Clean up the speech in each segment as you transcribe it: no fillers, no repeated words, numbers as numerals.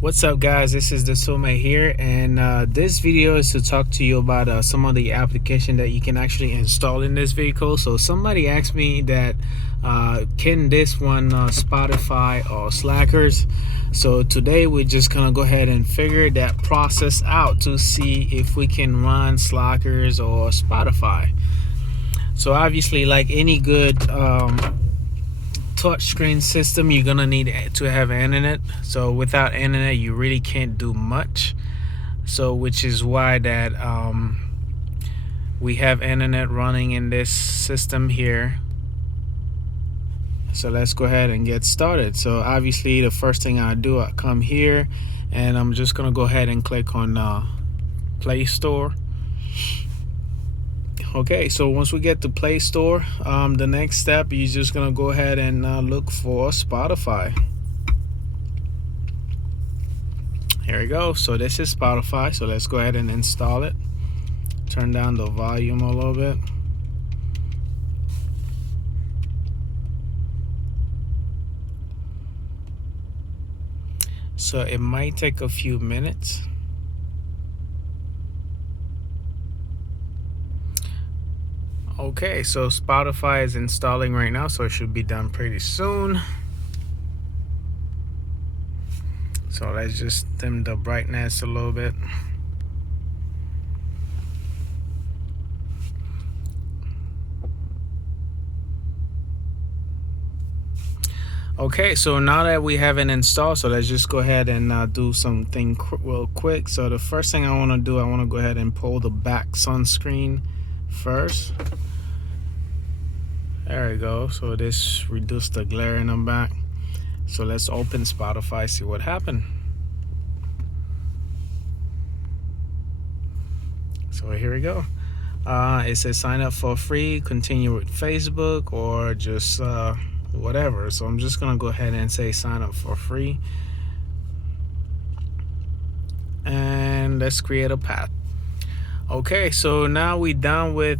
What's up, guys? This is the Soulmate here, and this video is to talk to you about some of the application that you can actually install in this vehicle. So somebody asked me that can this one Spotify or Slackers. So today we're just gonna go ahead and figure that process out to see if we can run Slackers or Spotify. So obviously, like any good touchscreen system, you're gonna need to have internet. So without internet you really can't do much, so which is why that we have internet running in this system here. So let's go ahead and get started. So obviously the first thing I do, I come here and I'm just gonna go ahead and click on Play Store. Okay, so once we get to Play Store, the next step, you're just gonna go ahead and look for Spotify. Here we go. So this is Spotify. So let's go ahead and install it. Turn down the volume a little bit. So it might take a few minutes. Okay, so Spotify is installing right now, so it should be done pretty soon. So let's just dim the brightness a little bit. Okay, so now that we have it installed, so let's just go ahead and do something real quick. So the first thing I want to do, I want to go ahead and pull the back sunscreen first. There we go. So this reduced the glare in the back. So let's open Spotify, see what happened. So here we go. It says sign up for free, continue with Facebook, or just whatever. So I'm just gonna go ahead and say sign up for free, and let's create a path. Okay, so now we're done with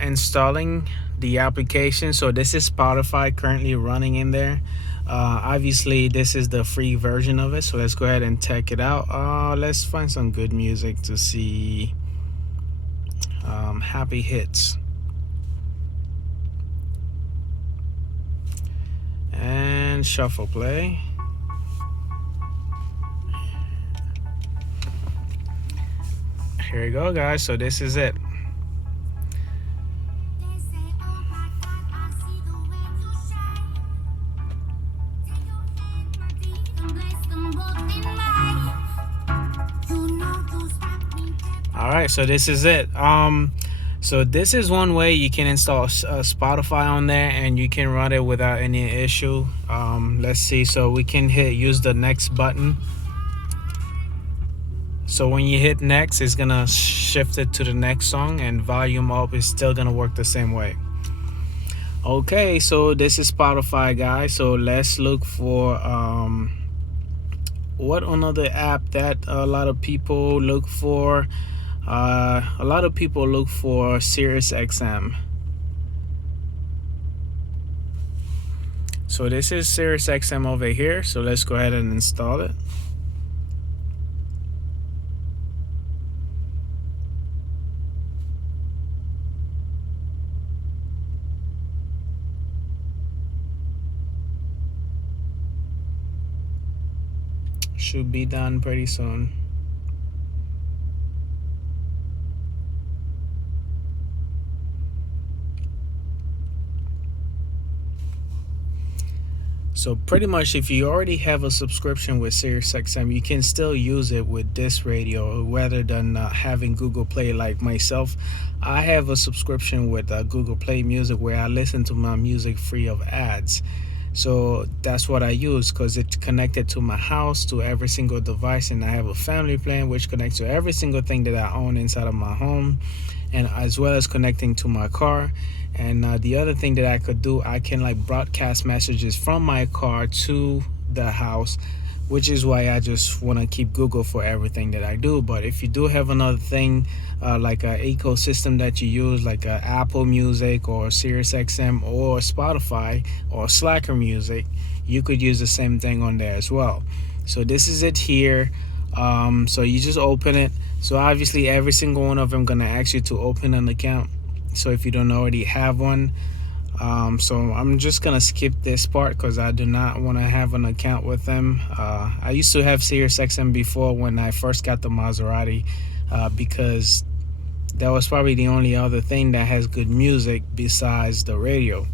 installing the application. So this is Spotify currently running in there. Obviously this is the free version of it, so let's go ahead and check it out. Let's find some good music to see. Happy hits, and shuffle play. Here you go, guys. So this is it. All right, so this is it. So this is one way you can install Spotify on there, and you can run it without any issue. Let's see. So we can use the next button. So when you hit next, it's gonna shift it to the next song, and volume up is still gonna work the same way. Okay, so this is Spotify, guys. So let's look for what another app that a lot of people look for. A lot of people look for Sirius XM. So this is Sirius XM over here. So let's go ahead and install it. Should be done pretty soon. So pretty much, if you already have a subscription with SiriusXM, you can still use it with this radio rather than having Google Play. Like myself, I have a subscription with Google Play Music where I listen to my music free of ads. So that's what I use, because it's connected to my house, to every single device, and I have a family plan which connects to every single thing that I own inside of my home, and as well as connecting to my car. And the other thing that I could do, I can like broadcast messages from my car to the house, which is why I just want to keep Google for everything that I do. But if you do have another thing, like an ecosystem that you use, like Apple Music or SiriusXM or Spotify or Slacker Music, you could use the same thing on there as well. So this is it here. So you just open it. So obviously every single one of them gonna ask you to open an account. So if you don't already have one, so I'm just gonna skip this part because I do not want to have an account with them. I used to have Sirius XM before when I first got the Maserati, because that was probably the only other thing that has good music besides the radio.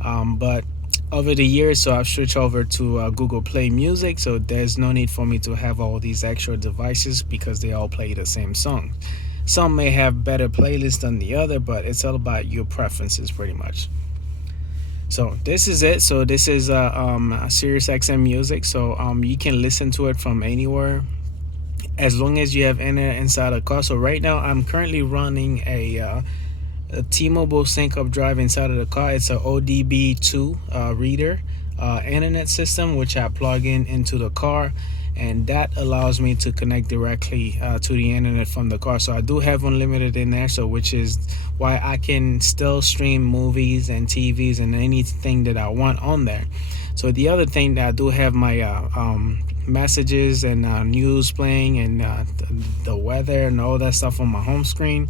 But over the years, so I've switched over to Google Play Music, so there's no need for me to have all these extra devices because they all play the same song. Some may have better playlists than the other, but it's all about your preferences pretty much. So this is it. So this is Sirius XM Music. So you can listen to it from anywhere as long as you have internet inside a car. So right now I'm currently running a T-Mobile sync up drive inside of the car. It's a ODB2 reader internet system which I plug in into the car, and that allows me to connect directly to the internet from the car. So I do have unlimited in there, so which is why I can still stream movies and TVs and anything that I want on there. So the other thing that I do have my messages and news playing, and the weather and all that stuff on my home screen.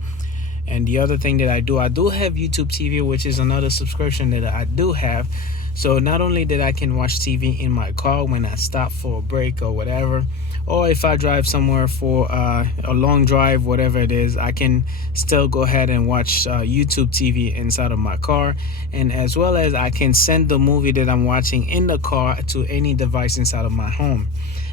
And the other thing that I do have YouTube TV, which is another subscription that I do have. So not only that I can watch TV in my car when I stop for a break or whatever, or if I drive somewhere for a long drive, whatever it is, I can still go ahead and watch YouTube TV inside of my car. And as well as I can send the movie that I'm watching in the car to any device inside of my home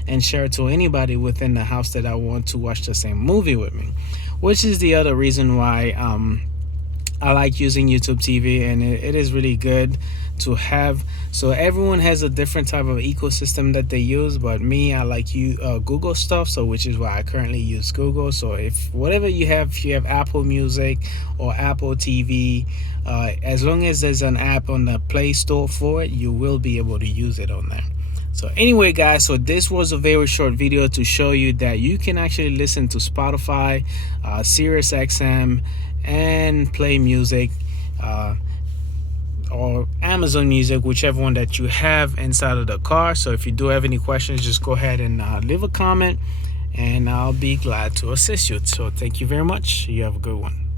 and share it to anybody within the house that I want to watch the same movie with me, which is the other reason why I like using YouTube TV, and it is really good to have. So everyone has a different type of ecosystem that they use, but me, I like Google stuff, so which is why I currently use Google. So if whatever you have, if you have Apple Music or Apple TV, as long as there's an app on the Play Store for it, you will be able to use it on there. So anyway, guys, so this was a very short video to show you that you can actually listen to Spotify, Sirius XM, and play music, or Amazon Music, whichever one that you have inside of the car. So if you do have any questions, just go ahead and leave a comment, and I'll be glad to assist you. So thank you very much. You have a good one.